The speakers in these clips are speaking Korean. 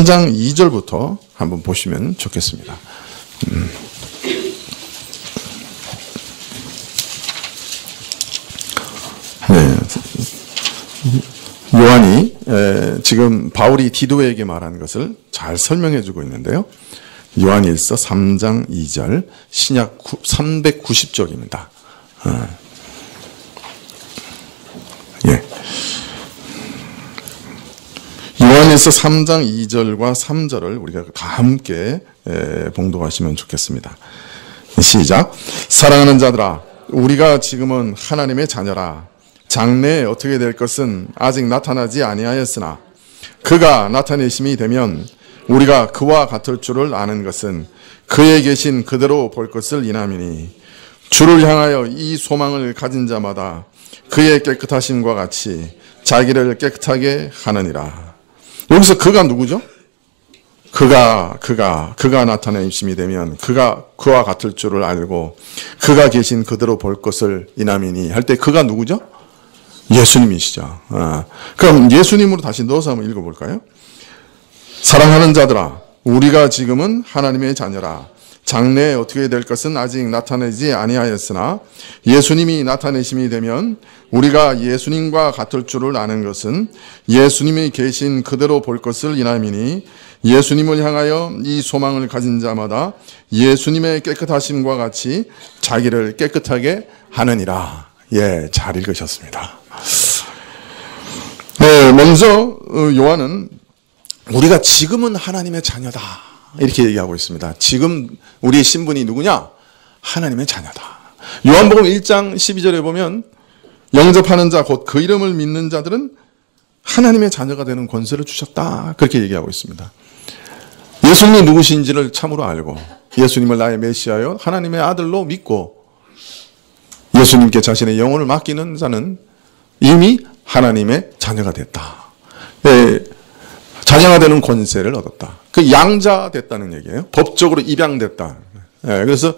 3장 2절부터 한번 보시면 좋겠습니다. 네. 요한이 지금 바울이 디도에게 말한 것을 잘 설명해 주고 있는데요. 요한일서 3장 2절, 신약 390쪽입니다. 예. 요한일서 3장 2절과 3절을 우리가 다 함께 봉독하시면 좋겠습니다. 시작. 사랑하는 자들아, 우리가 지금은 하나님의 자녀라. 장래에 어떻게 될 것은 아직 나타나지 아니하였으나 그가 나타내심이 되면 우리가 그와 같을 줄을 아는 것은 그에 계신 그대로 볼 것을 인함이니 주를 향하여 이 소망을 가진 자마다 그의 깨끗하심과 같이 자기를 깨끗하게 하느니라. 여기서 그가 누구죠? 그가 나타내심이 되면 그와 같을 줄을 알고 그가 계신 그대로 볼 것을 인함이니 할 때 그가 누구죠? 예수님이시죠. 그럼 예수님으로 다시 넣어서 한번 읽어볼까요? 사랑하는 자들아, 우리가 지금은 하나님의 자녀라. 장래에 어떻게 될 것은 아직 나타내지 아니하였으나 예수님이 나타내심이 되면 우리가 예수님과 같을 줄을 아는 것은 예수님이 계신 그대로 볼 것을 인함이니 예수님을 향하여 이 소망을 가진 자마다 예수님의 깨끗하심과 같이 자기를 깨끗하게 하느니라. 예, 잘 읽으셨습니다. 네, 먼저 요한은 우리가 지금은 하나님의 자녀다 이렇게 얘기하고 있습니다. 지금 우리의 신분이 누구냐? 하나님의 자녀다. 요한복음 1장 12절에 보면 영접하는 자 곧 그 이름을 믿는 자들은 하나님의 자녀가 되는 권세를 주셨다 그렇게 얘기하고 있습니다. 예수님이 누구신지를 참으로 알고 예수님을 나의 메시아여 하나님의 아들로 믿고 예수님께 자신의 영혼을 맡기는 자는 이미 하나님의 자녀가 됐다. 네, 자녀가 되는 권세를 얻었다. 그 양자 됐다는 얘기예요. 법적으로 입양됐다. 네, 그래서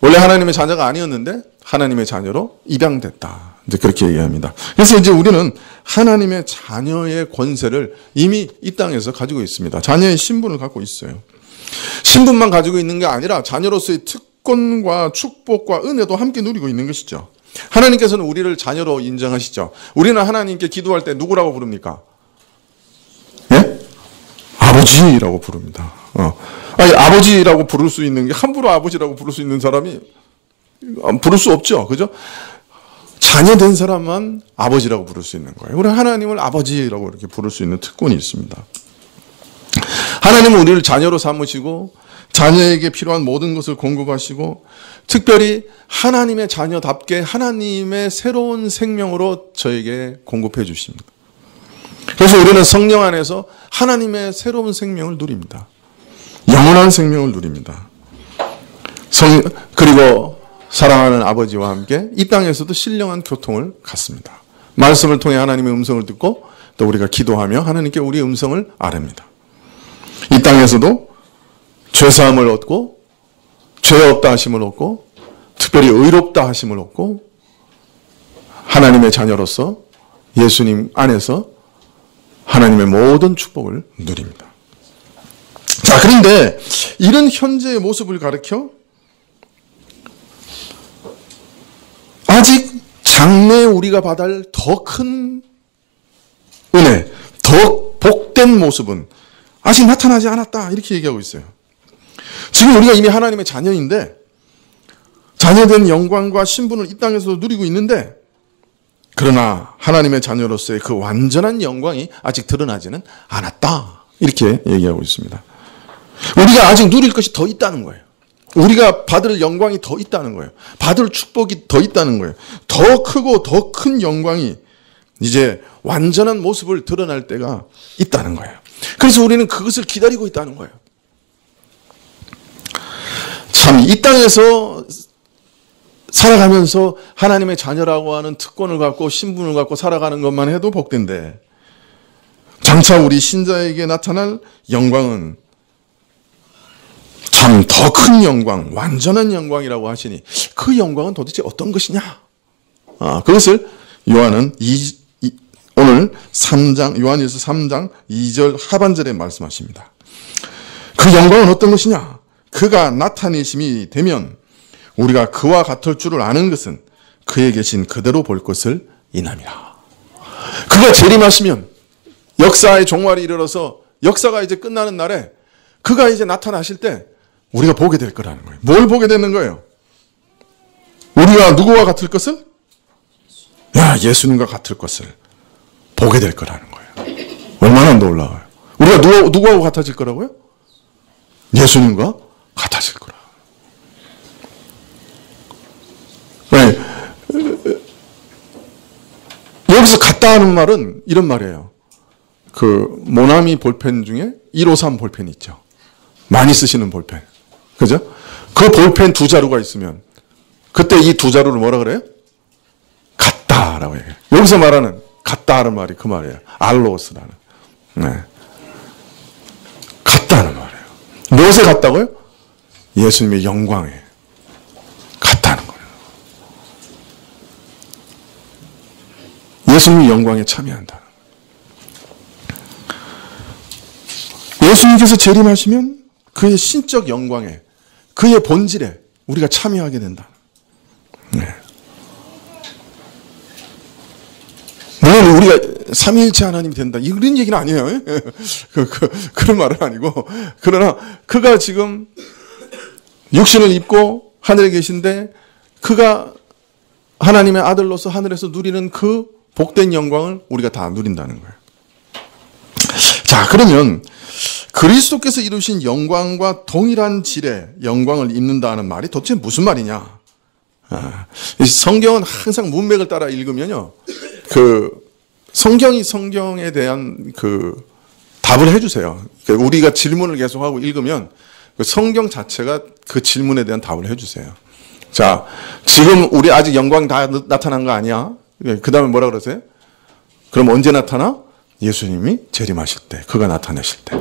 원래 하나님의 자녀가 아니었는데 하나님의 자녀로 입양됐다. 이제 그렇게 얘기합니다. 그래서 이제 우리는 하나님의 자녀의 권세를 이미 이 땅에서 가지고 있습니다. 자녀의 신분을 갖고 있어요. 신분만 가지고 있는 게 아니라 자녀로서의 특권과 축복과 은혜도 함께 누리고 있는 것이죠. 하나님께서는 우리를 자녀로 인정하시죠. 우리는 하나님께 기도할 때 누구라고 부릅니까? 예? 아버지라고 부릅니다. 아니, 아버지라고 부를 수 있는 게 함부로 아버지라고 부를 수 있는 사람이 부를 수 없죠. 그죠? 자녀된 사람만 아버지라고 부를 수 있는 거예요. 우리 하나님을 아버지라고 이렇게 부를 수 있는 특권이 있습니다. 하나님은 우리를 자녀로 삼으시고 자녀에게 필요한 모든 것을 공급하시고 특별히 하나님의 자녀답게 하나님의 새로운 생명으로 저에게 공급해 주십니다. 그래서 우리는 성령 안에서 하나님의 새로운 생명을 누립니다. 영원한 생명을 누립니다. 그리고 사랑하는 아버지와 함께 이 땅에서도 신령한 교통을 갖습니다. 말씀을 통해 하나님의 음성을 듣고 또 우리가 기도하며 하나님께 우리의 음성을 아뢰입니다. 이 땅에서도 죄사함을 얻고 죄 없다 하심을 얻고 특별히 의롭다 하심을 얻고 하나님의 자녀로서 예수님 안에서 하나님의 모든 축복을 누립니다. 자, 그런데 이런 현재의 모습을 가리켜 아직 장래에 우리가 받을 더 큰 은혜, 더 복된 모습은 아직 나타나지 않았다 이렇게 얘기하고 있어요. 지금 우리가 이미 하나님의 자녀인데 자녀된 영광과 신분을 이 땅에서도 누리고 있는데 그러나 하나님의 자녀로서의 그 완전한 영광이 아직 드러나지는 않았다 이렇게 얘기하고 있습니다. 우리가 아직 누릴 것이 더 있다는 거예요. 우리가 받을 영광이 더 있다는 거예요. 받을 축복이 더 있다는 거예요. 더 크고 더 큰 영광이 이제 완전한 모습을 드러날 때가 있다는 거예요. 그래서 우리는 그것을 기다리고 있다는 거예요. 참, 이 땅에서 살아가면서 하나님의 자녀라고 하는 특권을 갖고 신분을 갖고 살아가는 것만 해도 복된데 장차 우리 신자에게 나타날 영광은 참 더 큰 영광, 완전한 영광이라고 하시니 그 영광은 도대체 어떤 것이냐? 그것을 요한은 오늘 오늘 요한일서 3장 2절 하반절에 말씀하십니다. 그 영광은 어떤 것이냐? 그가 나타내심이 되면 우리가 그와 같을 줄을 아는 것은 그에 계신 그대로 볼 것을 인함이라. 그가 재림하시면 역사의 종말이 이르러서 역사가 이제 끝나는 날에 그가 이제 나타나실 때 우리가 보게 될 거라는 거예요. 뭘 보게 되는 거예요? 우리가 누구와 같을 것을? 예수님과 같을 것을 보게 될 거라는 거예요. 얼마나 놀라워요. 우리가 누구하고 같아질 거라고요? 예수님과 같아질 거라. 네. 여기서 같다 하는 말은 이런 말이에요. 그 모나미 볼펜 중에 153 볼펜 있죠. 많이 쓰시는 볼펜. 그죠? 그 볼펜 두 자루가 있으면 그때 이 두 자루를 뭐라 그래요? 같다라고 얘기해요. 여기서 말하는 같다 하는 말이 그 말이에요. 알로스라는. 네. 같다는 말이에요. 무엇에 같다고요? 예수님의 영광에 같다는 거예요. 예수님의 영광에 참여한다. 예수님께서 재림하시면 그의 신적 영광에, 그의 본질에 우리가 참여하게 된다. 네. 물론 우리가 삼위일체 하나님이 된다. 이런 얘기는 아니에요. 그런 말은 아니고. 그러나 그가 지금 육신을 입고 하늘에 계신데 그가 하나님의 아들로서 하늘에서 누리는 그 복된 영광을 우리가 다 누린다는 거예요. 자, 그러면 그리스도께서 이루신 영광과 동일한 질의 영광을 입는다는 말이 도대체 무슨 말이냐? 성경은 항상 문맥을 따라 읽으면요, 성경이 성경에 대한 답을 해주세요. 우리가 질문을 계속하고 읽으면 성경 자체가 그 질문에 대한 답을 해주세요. 자, 지금 우리 아직 영광 다 나타난 거 아니야? 그 다음에 뭐라 그러세요? 그럼 언제 나타나? 예수님이 재림하실 때, 그가 나타내실 때.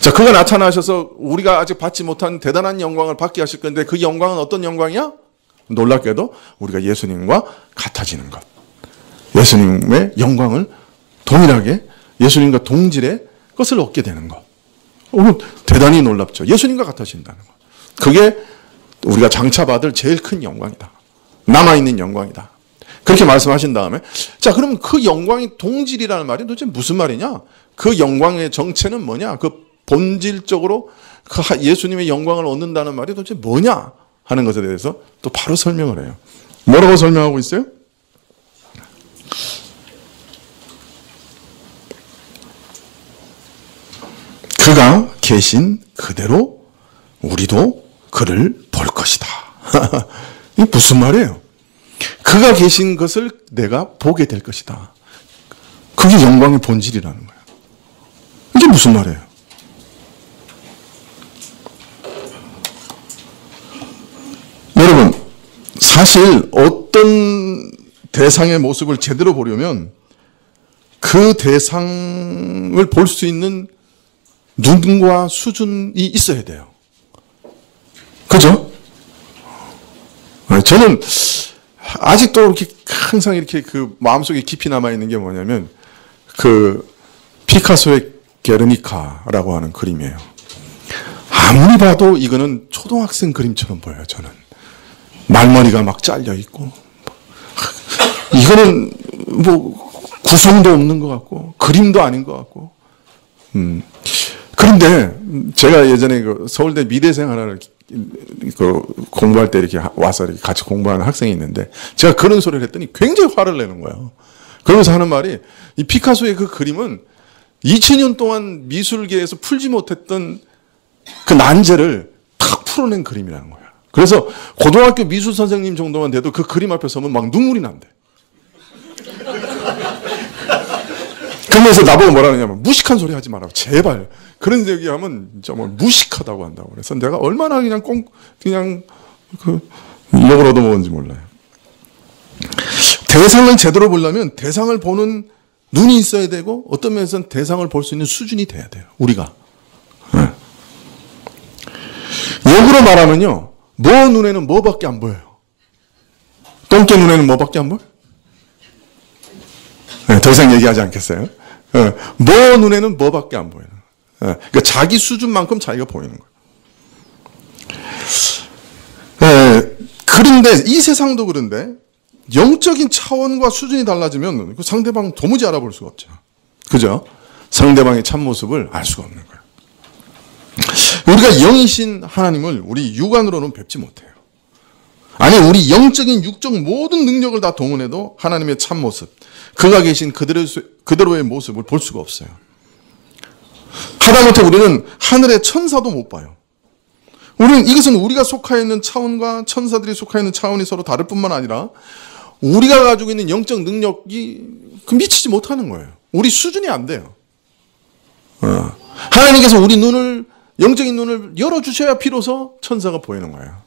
자, 그가 나타나셔서 우리가 아직 받지 못한 대단한 영광을 받게 하실 건데 그 영광은 어떤 영광이야? 놀랍게도 우리가 예수님과 같아지는 것. 예수님의 영광을 동일하게 예수님과 동질의 것을 얻게 되는 것. 대단히 놀랍죠. 예수님과 같아진다는 것. 그게 우리가 장차 받을 제일 큰 영광이다. 남아있는 영광이다. 그렇게 말씀하신 다음에, 자, 그럼 그 영광이 동질이라는 말이 도대체 무슨 말이냐? 그 영광의 정체는 뭐냐? 그 본질적으로 그 예수님의 영광을 얻는다는 말이 도대체 뭐냐? 하는 것에 대해서 또 바로 설명을 해요. 뭐라고 설명하고 있어요? 그가 계신 그대로 우리도 그를 볼 것이다. 이게 무슨 말이에요? 그가 계신 것을 내가 보게 될 것이다. 그게 영광의 본질이라는 거예요. 이게 무슨 말이에요? 여러분, 사실 어떤 대상의 모습을 제대로 보려면 그 대상을 볼 수 있는 눈과 수준이 있어야 돼요. 그죠? 저는 아직도 이렇게 항상 이렇게 마음속에 깊이 남아있는 게 뭐냐면 피카소의 게르니카라고 하는 그림이에요. 아무리 봐도 이거는 초등학생 그림처럼 보여요, 저는. 말머리가 막 잘려있고. 이거는 구성도 없는 것 같고, 그림도 아닌 것 같고. 그런데 제가 예전에 서울대 미대생 하나를 공부할 때 이렇게 와서 이렇게 같이 공부하는 학생이 있는데 제가 그런 소리를 했더니 굉장히 화를 내는 거예요. 그러면서 하는 말이 이 피카소의 그 그림은 2000년 동안 미술계에서 풀지 못했던 그 난제를 탁 풀어낸 그림이라는 거야. 그래서 고등학교 미술 선생님 정도만 돼도 그 그림 앞에 서면 막 눈물이 난대. 그러면서 나보고 뭐라 하냐면 무식한 소리 하지 말라고 제발 그런 얘기하면 정말 무식하다고 한다고. 그래서 내가 얼마나 그냥 욕을 얻어먹은지 몰라요. 대상을 제대로 보려면 대상을 보는 눈이 있어야 되고 어떤 면에서는 대상을 볼 수 있는 수준이 돼야 돼요. 우리가. 네. 역으로 말하면요, 뭐 눈에는 뭐밖에 안 보여요? 똥개 눈에는 뭐밖에 안 보여? 더 이상 얘기하지 않겠어요? 뭐 눈에는 뭐밖에 안 보여요. 그러니까 자기 수준만큼 자기가 보이는 거예요. 그런데 이 세상도 그런데 영적인 차원과 수준이 달라지면 그 상대방 도무지 알아볼 수가 없죠. 그죠? 상대방의 참모습을 알 수가 없는 거예요. 우리가 영이신 하나님을 우리 육안으로는 뵙지 못해요. 아니, 우리 영적인 육적 모든 능력을 다 동원해도 하나님의 참모습, 그가 계신 그대로의 모습을 볼 수가 없어요. 하다못해 우리는 하늘의 천사도 못 봐요. 이것은 우리가 속하여 있는 차원과 천사들이 속하여 있는 차원이 서로 다를 뿐만 아니라 우리가 가지고 있는 영적 능력이 미치지 못하는 거예요. 우리 수준이 안 돼요. 하나님께서 우리 눈을, 영적인 눈을 열어주셔야 비로소 천사가 보이는 거예요.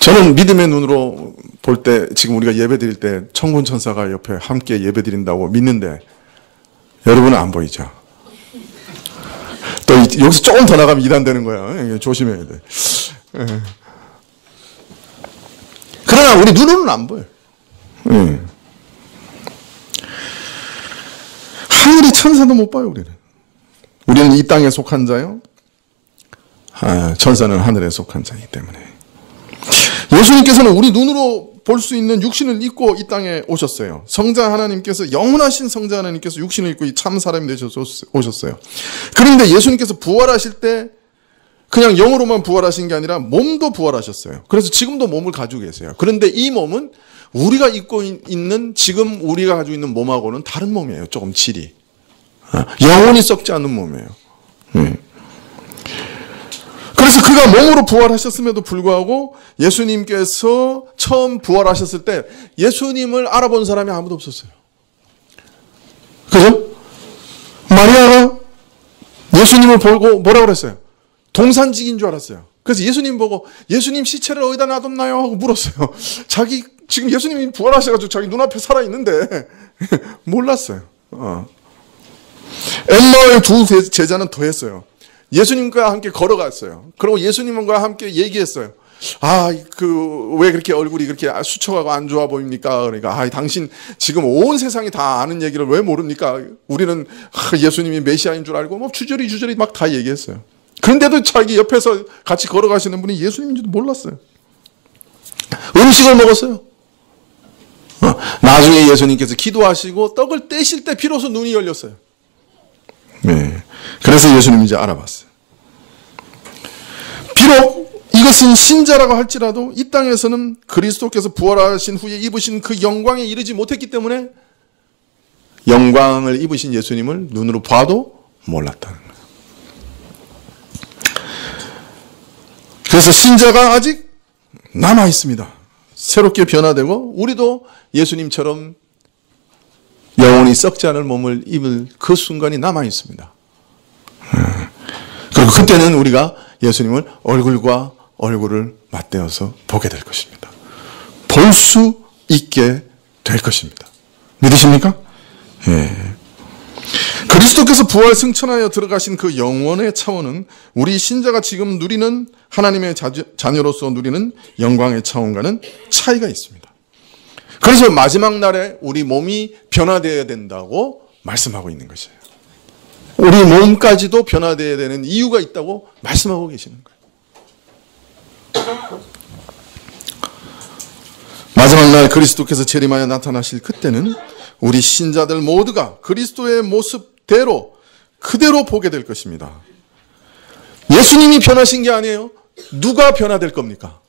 저는 믿음의 눈으로 볼 때, 지금 우리가 예배 드릴 때 천군 천사가 옆에 함께 예배 드린다고 믿는데 여러분은 안 보이죠? 또 여기서 조금 더 나가면 이단되는 거야. 조심해야 돼. 그러나 우리 눈으로는 안 보여요. 하늘의 천사도 못 봐요, 우리는. 우리는 이 땅에 속한 자요. 천사는 하늘에 속한 자이기 때문에. 예수님께서는 우리 눈으로 볼 수 있는 육신을 입고 이 땅에 오셨어요. 성자 하나님께서, 영원하신 성자 하나님께서 육신을 입고 이 참 사람이 되셔서 오셨어요. 그런데 예수님께서 부활하실 때 그냥 영으로만 부활하신 게 아니라 몸도 부활하셨어요. 그래서 지금도 몸을 가지고 계세요. 그런데 이 몸은 우리가 입고 있는, 지금 우리가 가지고 있는 몸하고는 다른 몸이에요. 조금 질이. 영원히 썩지 않는 몸이에요. 그래서 그가 몸으로 부활하셨음에도 불구하고 예수님께서 처음 부활하셨을 때 예수님을 알아본 사람이 아무도 없었어요. 그죠? 마리아가 예수님을 보고 뭐라고 그랬어요? 동산직인 줄 알았어요. 그래서 예수님 보고 예수님 시체를 어디다 놔뒀나요? 하고 물었어요. 자기 지금 예수님이 부활하셔가지고 자기 눈앞에 살아있는데 몰랐어요. 엠마오의 두 제자는 더 했어요. 예수님과 함께 걸어갔어요. 그리고 예수님과 함께 얘기했어요. 왜 그렇게 얼굴이 그렇게 수척하고 안 좋아 보입니까? 그러니까, 당신 지금 온 세상이 다 아는 얘기를 왜 모릅니까? 우리는 예수님이 메시아인 줄 알고 주저리 막 다 얘기했어요. 그런데도 자기 옆에서 같이 걸어가시는 분이 예수님인지도 몰랐어요. 음식을 먹었어요. 나중에 예수님께서 기도하시고 떡을 떼실 때 비로소 눈이 열렸어요. 네. 그래서 예수님인지 알아봤어요. 비록 이것은 신자라고 할지라도 이 땅에서는 그리스도께서 부활하신 후에 입으신 그 영광에 이르지 못했기 때문에 영광을 입으신 예수님을 눈으로 봐도 몰랐다는 거예요. 그래서 신자가 아직 남아 있습니다. 새롭게 변화되고 우리도 예수님처럼 영원히 썩지 않을 몸을 입을 그 순간이 남아 있습니다. 그리고 그때는 우리가 예수님을 얼굴과 얼굴을 맞대어서 보게 될 것입니다. 볼 수 있게 될 것입니다. 믿으십니까? 예. 그리스도께서 부활 승천하여 들어가신 그 영원의 차원은 우리 신자가 지금 누리는 하나님의 자녀로서 누리는 영광의 차원과는 차이가 있습니다. 그래서 마지막 날에 우리 몸이 변화되어야 된다고 말씀하고 있는 것이에요. 우리 몸까지도 변화되어야 되는 이유가 있다고 말씀하고 계시는 거예요. 마지막 날 그리스도께서 재림하여 나타나실 그때는 우리 신자들 모두가 그리스도의 모습대로 그대로 보게 될 것입니다. 예수님이 변하신 게 아니에요. 누가 변화될 겁니까?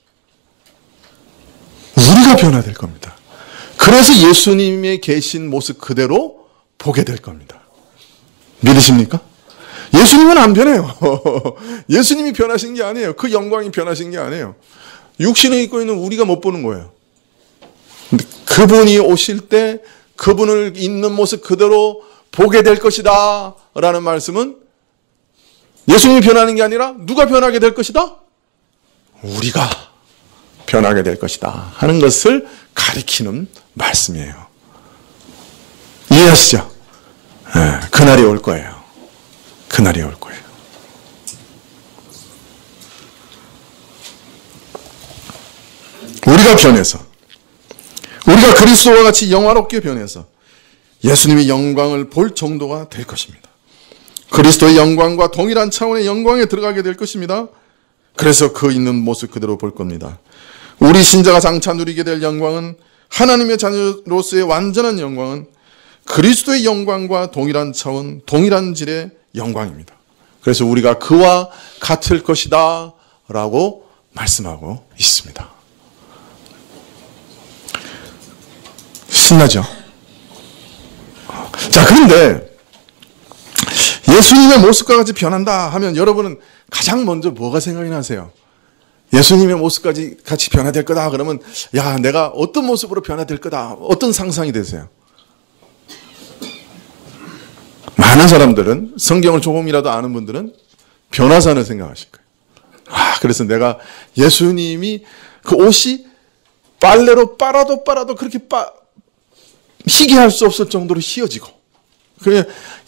우리가 변화될 겁니다. 그래서 예수님의 계신 모습 그대로 보게 될 겁니다. 믿으십니까? 예수님은 안 변해요. 예수님이 변하신 게 아니에요. 그 영광이 변하신 게 아니에요. 육신을 입고 있는 우리가 못 보는 거예요. 근데 그분이 오실 때 그분을 있는 모습 그대로 보게 될 것이다 라는 말씀은 예수님이 변하는 게 아니라 누가 변하게 될 것이다? 우리가 변하게 될 것이다 하는 것을 가리키는 말씀이에요. 이해하시죠? 네, 그날이 올 거예요. 그날이 올 거예요. 우리가 변해서, 우리가 그리스도와 같이 영화롭게 변해서 예수님의 영광을 볼 정도가 될 것입니다. 그리스도의 영광과 동일한 차원의 영광에 들어가게 될 것입니다. 그래서 그 있는 모습 그대로 볼 겁니다. 우리 신자가 장차 누리게 될 영광은, 하나님의 자녀로서의 완전한 영광은 그리스도의 영광과 동일한 차원, 동일한 질의 영광입니다. 그래서 우리가 그와 같을 것이다 라고 말씀하고 있습니다. 신나죠? 자, 그런데 예수님의 모습과 같이 변한다 하면 여러분은 가장 먼저 뭐가 생각이 나세요? 예수님의 모습까지 같이 변화될 거다 그러면, 야, 내가 어떤 모습으로 변화될 거다, 어떤 상상이 되세요? 많은 사람들은, 성경을 조금이라도 아는 분들은 변화산을 생각하실 거예요. 아, 그래서 내가 예수님이 그 옷이 빨래로 빨아도 그렇게 희귀할 수 없을 정도로 휘어지고,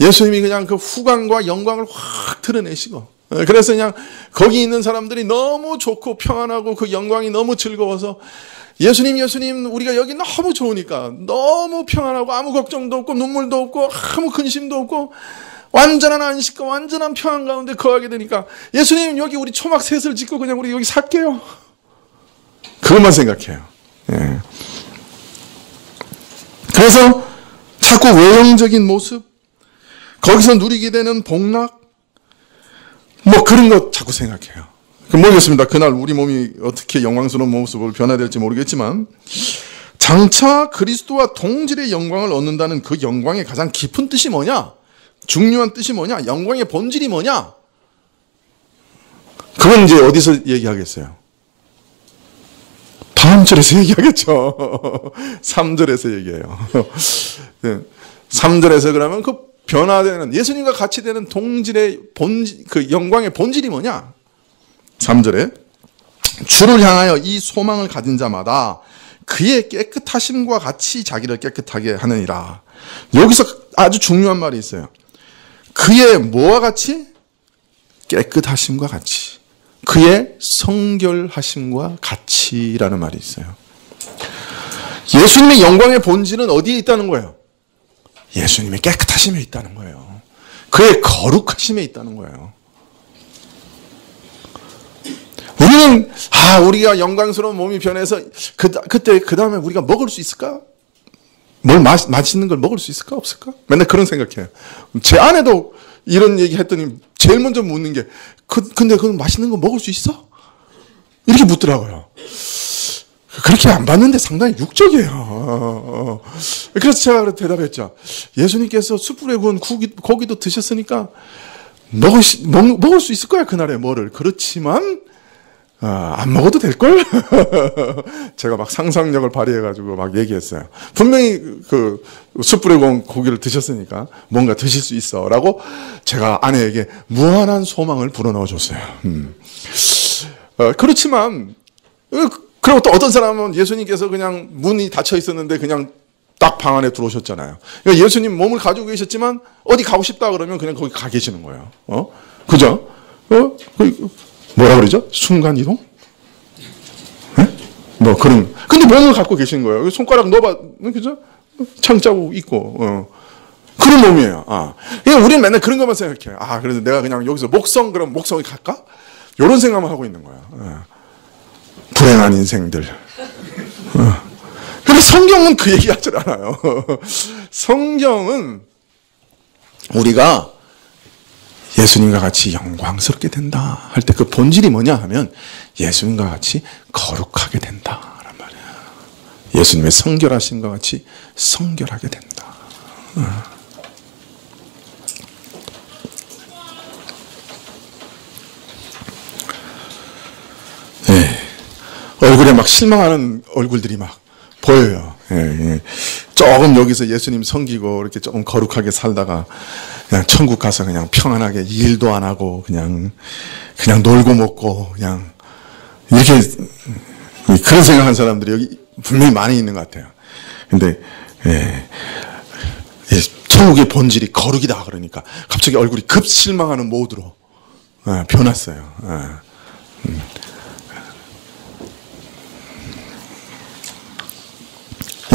예수님이 그냥 그 후광과 영광을 확 드러내시고, 그래서 그냥 거기 있는 사람들이 너무 좋고 평안하고 그 영광이 너무 즐거워서, 예수님 우리가 여기 너무 좋으니까 너무 평안하고 아무 걱정도 없고 눈물도 없고 아무 근심도 없고 완전한 안식과 완전한 평안 가운데 거하게 되니까, 예수님 여기 우리 초막 셋을 짓고 그냥 우리 여기 살게요. 그것만 생각해요. 예. 그래서 자꾸 외형적인 모습, 거기서 누리게 되는 복락, 뭐 그런 것 자꾸 생각해요. 모르겠습니다. 그날 우리 몸이 어떻게 영광스러운 모습으로 변화될지 모르겠지만, 장차 그리스도와 동질의 영광을 얻는다는 그 영광의 가장 깊은 뜻이 뭐냐? 중요한 뜻이 뭐냐? 영광의 본질이 뭐냐? 그건 이제 어디서 얘기하겠어요? 다음 절에서 얘기하겠죠. 3절에서 얘기해요. 3절에서 그러면 그 변화되는, 예수님과 같이 되는 동질의 그 영광의 본질이 뭐냐? 3절에 주를 향하여 이 소망을 가진 자마다 그의 깨끗하심과 같이 자기를 깨끗하게 하느니라. 여기서 아주 중요한 말이 있어요. 그의 뭐와 같이? 깨끗하심과 같이. 그의 성결하심과 같이라는 말이 있어요. 예수님의 영광의 본질은 어디에 있다는 거예요? 예수님의 깨끗하심에 있다는 거예요. 그의 거룩하심에 있다는 거예요. 우리는 우리가 영광스러운 몸이 변해서 그때 그 다음에 우리가 먹을 수 있을까? 뭘 맛있는 걸 먹을 수 있을까? 없을까? 맨날 그런 생각해요. 제 아내도 이런 얘기 했더니 제일 먼저 묻는 게, 근데 그건 맛있는 거 먹을 수 있어? 이렇게 묻더라고요. 그렇게 안 봤는데 상당히 육적이에요. 그래서 제가 대답했죠. 예수님께서 숯불에 구운 고기도 드셨으니까 먹을 수 있을 거야, 그날에 뭐를. 그렇지만 안 먹어도 될걸? 제가 막 상상력을 발휘해가지고 막 얘기했어요. 분명히 그 숯불에 구운 고기를 드셨으니까 뭔가 드실 수 있어 라고 제가 아내에게 무한한 소망을 불어넣어 줬어요. 그렇지만, 그리고 또 어떤 사람은 예수님께서 그냥 문이 닫혀 있었는데 그냥 딱 방 안에 들어오셨잖아요. 그러니까 예수님 몸을 가지고 계셨지만 어디 가고 싶다 그러면 그냥 거기 가 계시는 거예요. 그죠? 뭐라 그러죠? 순간이동? 네? 뭐 그런. 근데 몸을 갖고 계신 거예요. 손가락 넣어봐, 그죠? 창자국 있고. 그런 몸이에요. 그러니까 우리는 맨날 그런 것만 생각해요. 그래서 내가 그냥 여기서 그럼 목성에 갈까? 이런 생각만 하고 있는 거야. 불행한 인생들. 근데 성경은 그 얘기 하지 않아요. 성경은 우리가 예수님과 같이 영광스럽게 된다 할 때 그 본질이 뭐냐 하면 예수님과 같이 거룩하게 된다란 말이에요. 예수님의 성결하심과 같이 성결하게 된다. 네. 얼굴에 막 실망하는 얼굴들이 막 보여요. 조금 여기서 예수님 섬기고 이렇게 조금 거룩하게 살다가 그냥 천국 가서 그냥 평안하게 일도 안 하고 그냥 놀고 먹고 그냥 이렇게 그런 생각하는 사람들이 여기 분명히 많이 있는 것 같아요. 근데 천국의 본질이 거룩이다 그러니까 갑자기 얼굴이 급 실망하는 모드로 변했어요.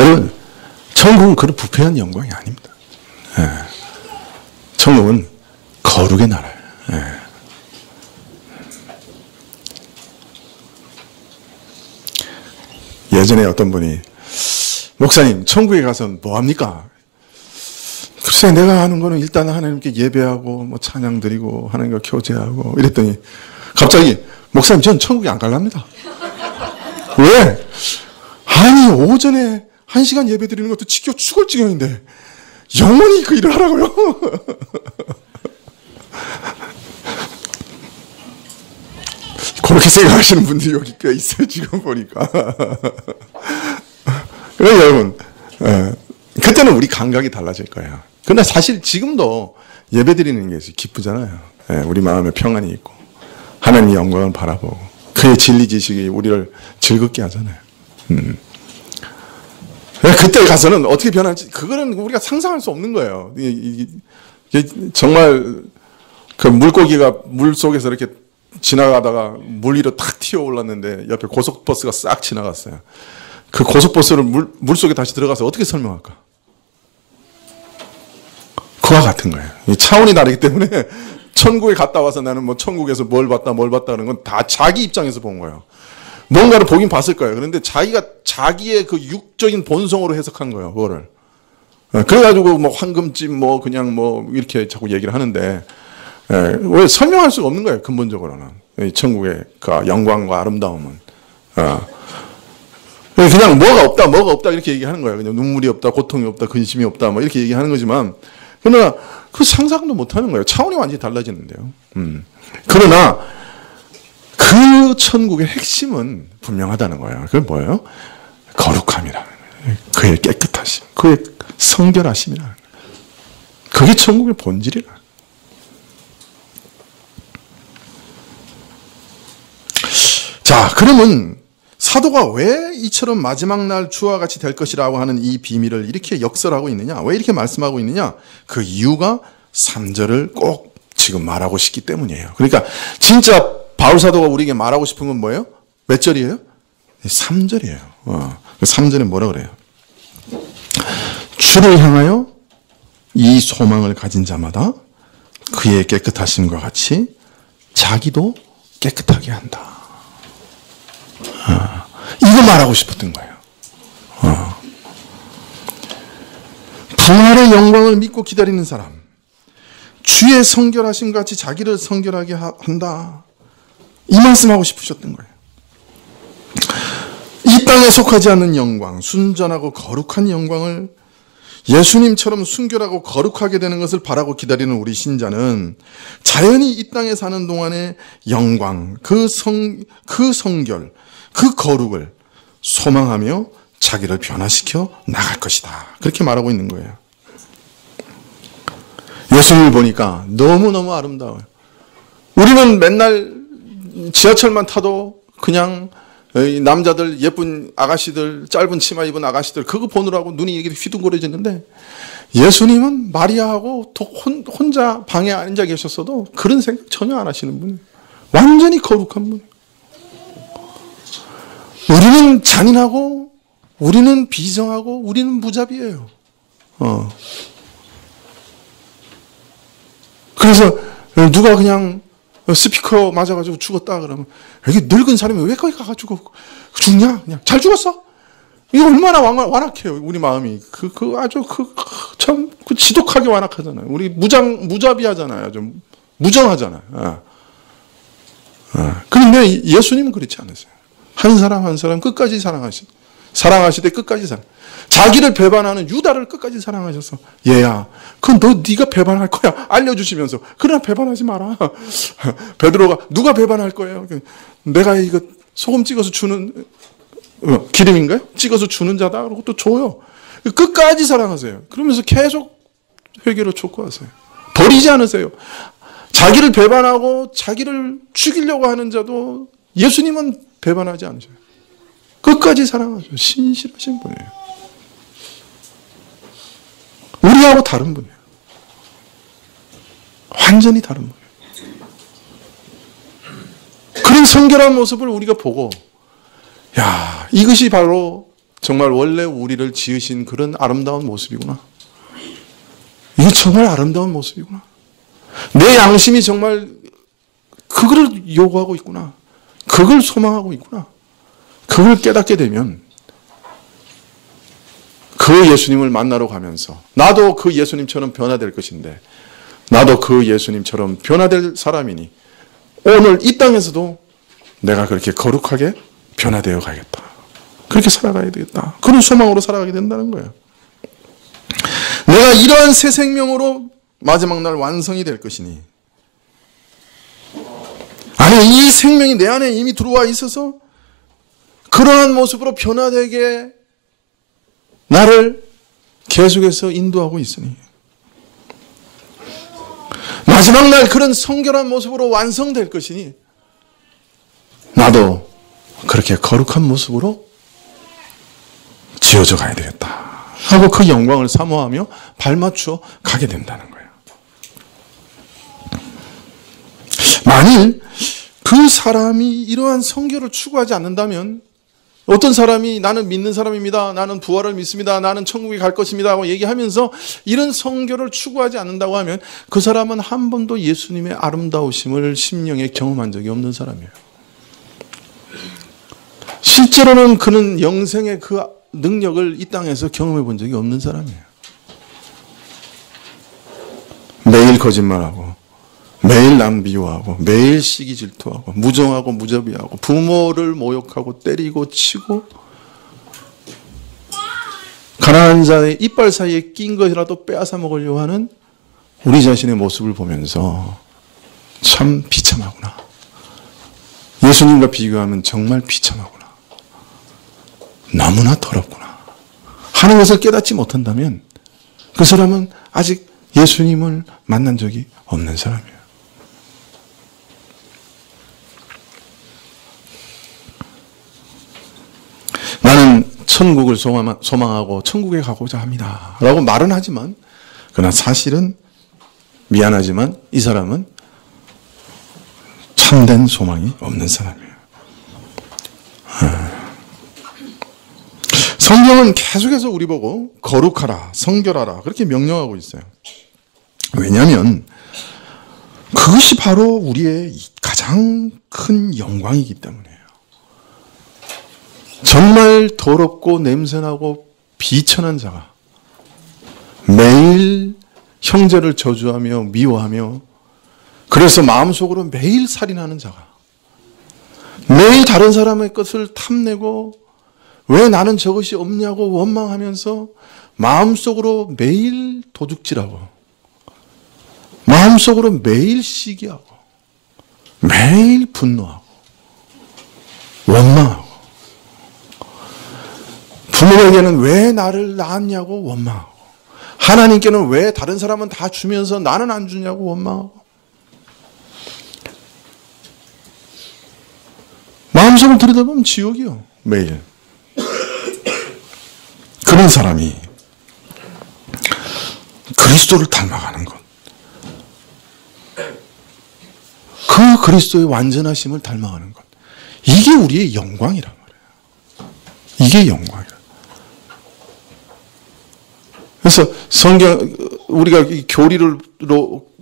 여러분, 천국은 그런 부패한 영광이 아닙니다. 예. 천국은 거룩의 나라예요. 예. 예전에 어떤 분이 목사님 천국에 가서 뭐 합니까? 글쎄 내가 하는 거는 일단 하나님께 예배하고 뭐 찬양 드리고 하나님과 교제하고 이랬더니 갑자기 목사님 전 천국에 안 갈랍니다. 왜? 아니 오전에 1시간 예배 드리는 것도 지겨 죽을 지경인데 영원히 그 일을 하라고요? 그렇게 생각하시는 분들이 여기 꽤 있어요 지금 보니까. 그래서 여러분 그때는 우리 감각이 달라질 거예요. 그러나 사실 지금도 예배 드리는 게 기쁘잖아요. 우리 마음에 평안이 있고 하나님의 영광을 바라보고 그의 진리 지식이 우리를 즐겁게 하잖아요. 그때 가서는 어떻게 변할지 그거는 우리가 상상할 수 없는 거예요. 정말 그 물고기가 물 속에서 이렇게 지나가다가 물 위로 탁 튀어 올랐는데 옆에 고속버스가 싹 지나갔어요. 그 고속버스를 물 속에 다시 들어가서 어떻게 설명할까? 그와 같은 거예요. 차원이 다르기 때문에 천국에 갔다 와서 나는 뭐 천국에서 뭘 봤다 하는 건 다 자기 입장에서 본 거예요. 뭔가를 보긴 봤을 거예요. 그런데 자기가 자기의 그 육적인 본성으로 해석한 거예요. 그거를. 그래가지고 뭐 황금집 뭐 그냥 뭐 이렇게 자꾸 얘기를 하는데 왜 설명할 수가 없는 거예요. 근본적으로는 천국의 그 영광과 아름다움은. 그냥 뭐가 없다 이렇게 얘기하는 거예요. 그냥 눈물이 없다, 고통이 없다, 근심이 없다 뭐 이렇게 얘기하는 거지만 그러나 그 상상도 못하는 거예요. 차원이 완전히 달라지는데요. 그러나 그 천국의 핵심은 분명하다는 거예요. 그게 뭐예요? 거룩함이라는 거예요. 그의 깨끗하심, 그의 성결하심이라는 거예요. 그게 천국의 본질이라. 자, 그러면 사도가 왜 이처럼 마지막 날 주와 같이 될 것이라고 하는 이 비밀을 이렇게 역설하고 있느냐? 왜 이렇게 말씀하고 있느냐? 그 이유가 3절을 꼭 지금 말하고 싶기 때문이에요. 그러니까 진짜 바울 사도가 우리에게 말하고 싶은 건 뭐예요? 몇 절이에요? 3절이에요. 3절에 뭐라 그래요? 주를 향하여 이 소망을 가진 자마다 그의 깨끗하심과 같이 자기도 깨끗하게 한다. 이거 말하고 싶었던 거예요. 부활의 영광을 믿고 기다리는 사람, 주의 성결하심 같이 자기를 성결하게 한다. 이 말씀하고 싶으셨던 거예요. 이 땅에 속하지 않는 영광, 순전하고 거룩한 영광을 예수님처럼 순결하고 거룩하게 되는 것을 바라고 기다리는 우리 신자는 자연히 이 땅에 사는 동안의 영광, 그 성결, 그 거룩을 소망하며 자기를 변화시켜 나갈 것이다. 그렇게 말하고 있는 거예요. 예수님을 보니까 너무너무 아름다워요. 우리는 맨날 지하철만 타도 그냥 남자들, 예쁜 아가씨들, 짧은 치마 입은 아가씨들 그거 보느라고 눈이 이렇게 휘둥그레졌는데 예수님은 마리아하고 혼자 방에 앉아 계셨어도 그런 생각 전혀 안 하시는 분이에요. 완전히 거룩한 분이에요. 우리는 잔인하고 우리는 비정하고 우리는 무자비해요. 그래서 누가 그냥 스피커 맞아가지고 죽었다 그러면 여기 늙은 사람이 왜 거기 가가지고 죽냐? 그냥 잘 죽었어? 이거 얼마나 완악해요. 우리 마음이 아주 참 지독하게 완악하잖아요. 우리 무자비하잖아요. 좀 무정하잖아요. 그런데 예수님은 그렇지 않으세요. 한 사람 한 사람 끝까지 사랑하시되 끝까지 자기를 배반하는 유다를 끝까지 사랑하셔서 얘야, 그건 네가 배반할 거야 알려주시면서 그러나 배반하지 마라. 베드로가 누가 배반할 거예요? 내가 이거 소금 찍어서 주는 기름인가요? 찍어서 주는 자다. 그러고 또 줘요. 끝까지 사랑하세요. 그러면서 계속 회개로 촉구하세요. 버리지 않으세요. 자기를 배반하고 자기를 죽이려고 하는 자도 예수님은 배반하지 않으셔요. 끝까지 사랑하셔요. 신실하신 분이에요. 우리하고 다른 분이에요. 완전히 다른 분이에요. 그런 성결한 모습을 우리가 보고 야, 이것이 바로 정말 원래 우리를 지으신 그런 아름다운 모습이구나. 이게 정말 아름다운 모습이구나. 내 양심이 정말 그걸 요구하고 있구나. 그걸 소망하고 있구나. 그걸 깨닫게 되면 그 예수님을 만나러 가면서 나도 그 예수님처럼 변화될 것인데, 나도 그 예수님처럼 변화될 사람이니 오늘 이 땅에서도 내가 그렇게 거룩하게 변화되어 가야겠다. 그렇게 살아가야 되겠다. 그런 소망으로 살아가게 된다는 거예요. 내가 이러한 새 생명으로 마지막 날 완성이 될 것이니, 아니 이 생명이 내 안에 이미 들어와 있어서 그러한 모습으로 변화되게 나를 계속해서 인도하고 있으니, 마지막 날 그런 성결한 모습으로 완성될 것이니 나도 그렇게 거룩한 모습으로 지어져 가야 되겠다 하고 그 영광을 사모하며 발맞추어 가게 된다는 거예요. 만일 그 사람이 이러한 성결을 추구하지 않는다면, 어떤 사람이 나는 믿는 사람입니다, 나는 부활을 믿습니다, 나는 천국에 갈 것입니다 하고 얘기하면서 이런 성결을 추구하지 않는다고 하면 그 사람은 한 번도 예수님의 아름다우심을 심령에 경험한 적이 없는 사람이에요. 실제로는 그는 영생의 그 능력을 이 땅에서 경험해 본 적이 없는 사람이에요. 매일 거짓말하고, 매일 남 비유하고, 매일 시기 질투하고, 무정하고 무자비하고, 부모를 모욕하고 때리고 치고, 가난한 자의 이빨 사이에 낀 것이라도 빼앗아 먹으려고 하는 우리 자신의 모습을 보면서 참 비참하구나. 예수님과 비교하면 정말 비참하구나. 너무나 더럽구나 하는 것을 깨닫지 못한다면 그 사람은 아직 예수님을 만난 적이 없는 사람이에요. 나는 천국을 소망하고 천국에 가고자 합니다 라고 말은 하지만, 그러나 사실은 미안하지만 이 사람은 참된 소망이 없는 사람이에요. 성경은 계속해서 우리 보고 거룩하라, 성결하라 그렇게 명령하고 있어요. 왜냐하면 그것이 바로 우리의 가장 큰 영광이기 때문이에요. 정말 더럽고 냄새나고 비천한 자가 매일 형제를 저주하며 미워하며, 그래서 마음속으로 매일 살인하는 자가, 매일 다른 사람의 것을 탐내고 왜 나는 저것이 없냐고 원망하면서 마음속으로 매일 도둑질하고, 마음속으로 매일 시기하고, 매일 분노하고 원망하고, 부모에게는 왜 나를 낳았냐고 원망하고, 하나님께는 왜 다른 사람은 다 주면서 나는 안 주냐고 원망하고, 마음속을 들여다보면 지옥이요, 매일. 그런 사람이 그리스도를 닮아가는 것, 그 그리스도의 완전하심을 닮아가는 것, 이게 우리의 영광이란 말이에요. 이게 영광이라. 그래서 성경, 우리가 교리로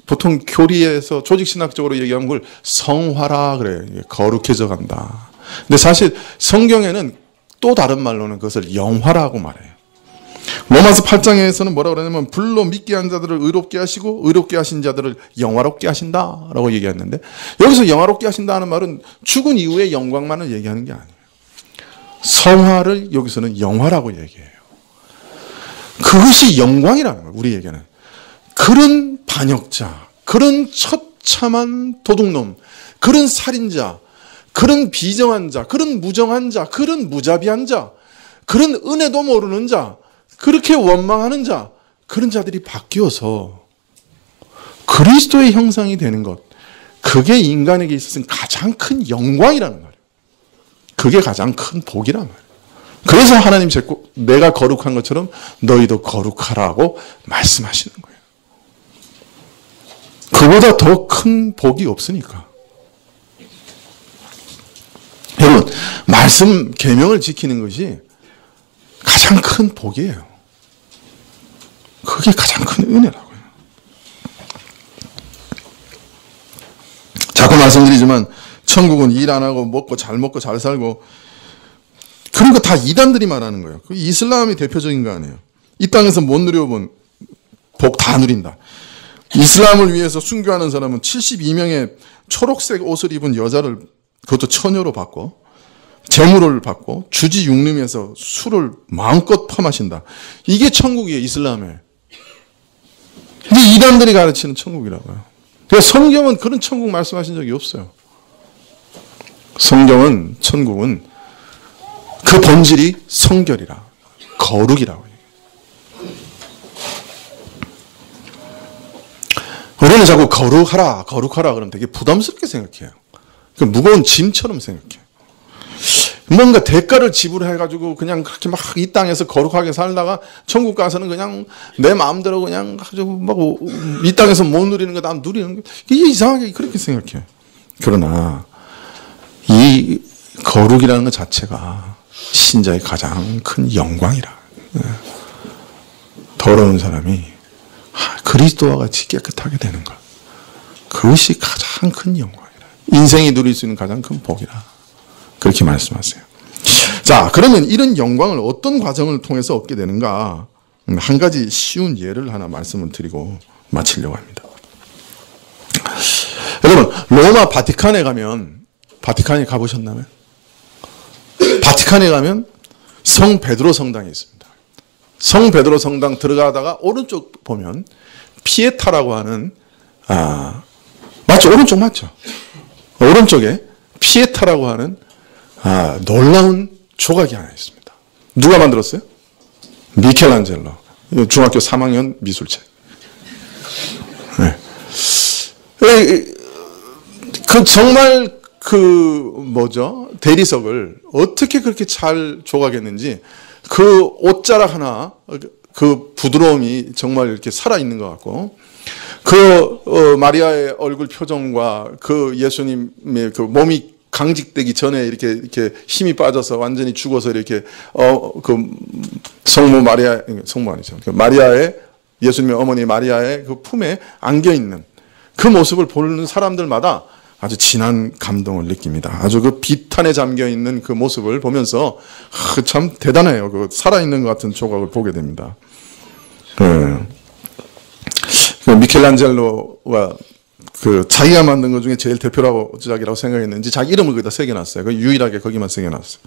보통 교리에서 조직신학적으로 얘기한 걸 성화라 그래요. 거룩해져 간다. 근데 사실 성경에는 또 다른 말로는 그것을 영화라고 말해요. 로마서 8장에서는 뭐라고 그러냐면 불로 믿게 한 자들을 의롭게 하시고 의롭게 하신 자들을 영화롭게 하신다라고 얘기했는데, 여기서 영화롭게 하신다는 말은 죽은 이후의 영광만을 얘기하는 게 아니에요. 성화를 여기서는 영화라고 얘기해요. 그것이 영광이라는 거예요. 우리에게는. 그런 반역자, 그런 처참한 도둑놈, 그런 살인자, 그런 비정한 자, 그런 무정한 자, 그런 무자비한 자, 그런 은혜도 모르는 자, 그렇게 원망하는 자, 그런 자들이 바뀌어서 그리스도의 형상이 되는 것, 그게 인간에게 있어서는 가장 큰 영광이라는 말이에요. 그게 가장 큰 복이란 말이에요. 그래서 하나님 자꾸 내가 거룩한 것처럼 너희도 거룩하라고 말씀하시는 거예요. 그보다 더 큰 복이 없으니까. 여러분, 말씀 계명을 지키는 것이 가장 큰 복이에요. 그게 가장 큰 은혜라고요. 자꾸 말씀드리지만 천국은 일 안 하고 먹고 잘 살고 그런 거 다 이단들이 말하는 거예요. 그 이슬람이 대표적인 거 아니에요. 이 땅에서 못 누려본 복 다 누린다. 이슬람을 위해서 순교하는 사람은 72명의 초록색 옷을 입은 여자를 그것도 처녀로 받고 재물을 받고 주지 육림에서 술을 마음껏 퍼마신다. 이게 천국이에요. 이슬람에. 근데 이단들이 가르치는 천국이라고요. 그래서 성경은 그런 천국 말씀하신 적이 없어요. 성경은 천국은 그 본질이 성결이라 거룩이라고 해요. 우리는 자꾸 거룩하라 그러면 되게 부담스럽게 생각해요. 무거운 짐처럼 생각해요. 뭔가 대가를 지불해가지고 그냥 그렇게 막 이 땅에서 거룩하게 살다가 천국 가서는 그냥 내 마음대로 그냥 가지고 막 이 땅에서 못 누리는 거 다 누리는 거 이게 이상하게 그렇게 생각해요. 그러나 이 거룩이라는 것 자체가 신자의 가장 큰 영광이라. 더러운 사람이 그리스도와 같이 깨끗하게 되는 것. 그것이 가장 큰 영광이라. 인생이 누릴 수 있는 가장 큰 복이라. 그렇게 말씀하세요. 자, 그러면 이런 영광을 어떤 과정을 통해서 얻게 되는가? 한 가지 쉬운 예를 하나 말씀을 드리고 마치려고 합니다. 여러분, 로마 바티칸에 가면, 바티칸에 가보셨나요? 바티칸에 가면 성 베드로 성당이 있습니다. 성 베드로 성당 들어가다가 오른쪽 보면 피에타라고 하는, 맞죠? 오른쪽 맞죠? 오른쪽에 피에타라고 하는 놀라운 조각이 하나 있습니다. 누가 만들었어요? 미켈란젤로. 중학교 3학년 미술책. 네. 정말 대리석을 어떻게 그렇게 잘 조각했는지 그 옷자락 하나, 그 부드러움이 정말 이렇게 살아있는 것 같고, 마리아의 얼굴 표정과 그 예수님의 그 몸이 강직되기 전에 이렇게 힘이 빠져서 완전히 죽어서 이렇게 성모 아니죠. 마리아의 예수님의 어머니 마리아의 그 품에 안겨 있는 그 모습을 보는 사람들마다 아주 진한 감동을 느낍니다. 아주 그 비탄에 잠겨 있는 그 모습을 보면서 참 대단해요. 그 살아있는 것 같은 조각을 보게 됩니다. 미켈란젤로가 자기가 만든 것 중에 제일 대표작이라고 생각했는지 자기 이름을 거기다 새겨놨어요. 유일하게 거기만 새겨놨어요.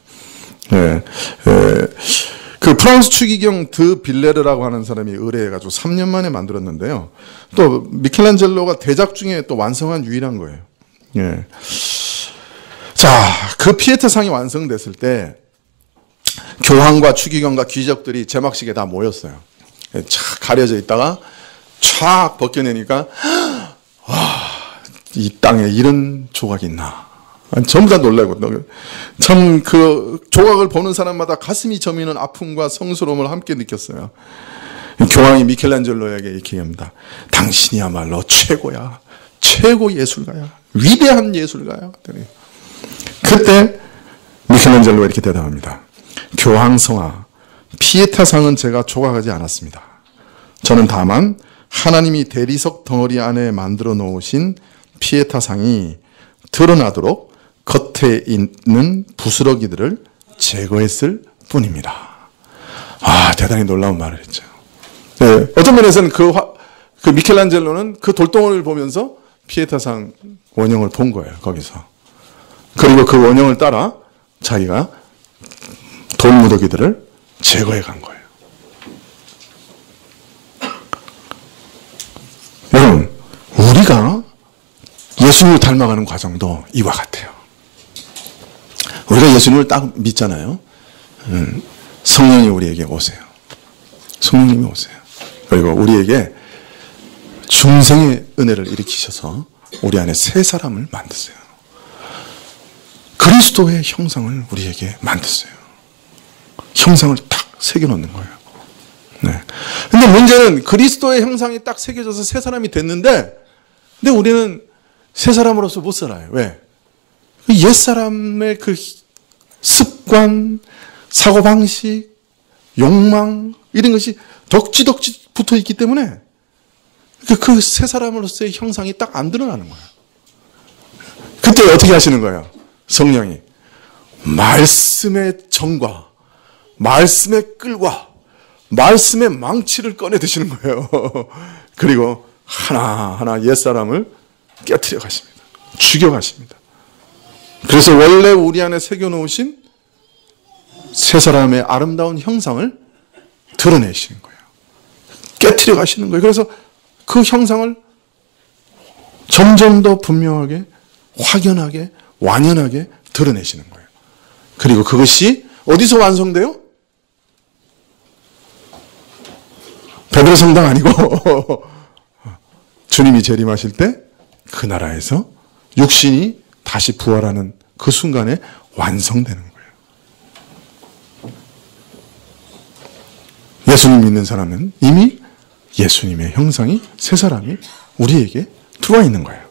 그 프랑스 추기경 드 빌레르라고 하는 사람이 의뢰해가지고 3년 만에 만들었는데요. 또 미켈란젤로가 대작 중에 또 완성한 유일한 거예요. 자, 그 피에타상이 완성됐을 때 교황과 추기경과 귀족들이 제막식에 다 모였어요. 쫙 가려져 있다가 쫙 벗겨내니까 이 땅에 이런 조각이 있나. 전부 다 놀라고. 참 그 조각을 보는 사람마다 가슴이 저미는 아픔과 성스러움을 함께 느꼈어요. 교황이 미켈란젤로에게 이렇게 합니다. 당신이야말로 최고야. 최고 예술가야. 위대한 예술가야. 그때 미켈란젤로가 이렇게 대답합니다. 교황성아, 피에타상은 제가 조각하지 않았습니다. 저는 다만 하나님이 대리석 덩어리 안에 만들어 놓으신 피에타상이 드러나도록 겉에 있는 부스러기들을 제거했을 뿐입니다. 대단히 놀라운 말을 했죠. 네, 어떤 면에서는 그 미켈란젤로는 그 돌덩어리를 보면서 피에타상 원형을 본 거예요. 거기서. 그리고 그 원형을 따라 자기가 돌무더기들을 제거해 간 거예요. 여러분, 우리가 예수님을 닮아가는 과정도 이와 같아요. 우리가 예수님을 딱 믿잖아요. 성령이 우리에게 오세요. 성령님이 오세요. 그리고 우리에게 중생의 은혜를 일으키셔서 우리 안에 새 사람을 만드세요. 그리스도의 형상을 우리에게 만드세요. 형상을 딱 새겨놓는 거예요. 네. 근데 문제는 그리스도의 형상이 딱 새겨져서 새 사람이 됐는데, 근데 우리는 새 사람으로서 못 살아요. 왜? 옛사람의 그 습관, 사고방식, 욕망 이런 것이 덕지덕지 붙어 있기 때문에 그 새 사람으로서의 형상이 딱 안 드러나는 거예요. 그때 어떻게 하시는 거예요? 성령이 말씀의 정과 말씀의 끌과 말씀의 망치를 꺼내 드시는 거예요. 그리고 하나하나 옛사람을 깨트려 가십니다. 죽여 가십니다. 그래서 원래 우리 안에 새겨놓으신 새 사람의 아름다운 형상을 드러내시는 거예요. 깨트려 가시는 거예요. 그래서 그 형상을 점점 더 분명하게, 확연하게, 완연하게 드러내시는 거예요. 그리고 그것이 어디서 완성돼요? 베드로 성당 아니고 주님이 재림하실 때 그 나라에서 육신이 다시 부활하는 그 순간에 완성되는 거예요. 예수님 믿는 사람은 이미 예수님의 형상이 새 사람이 우리에게 들어와 있는 거예요.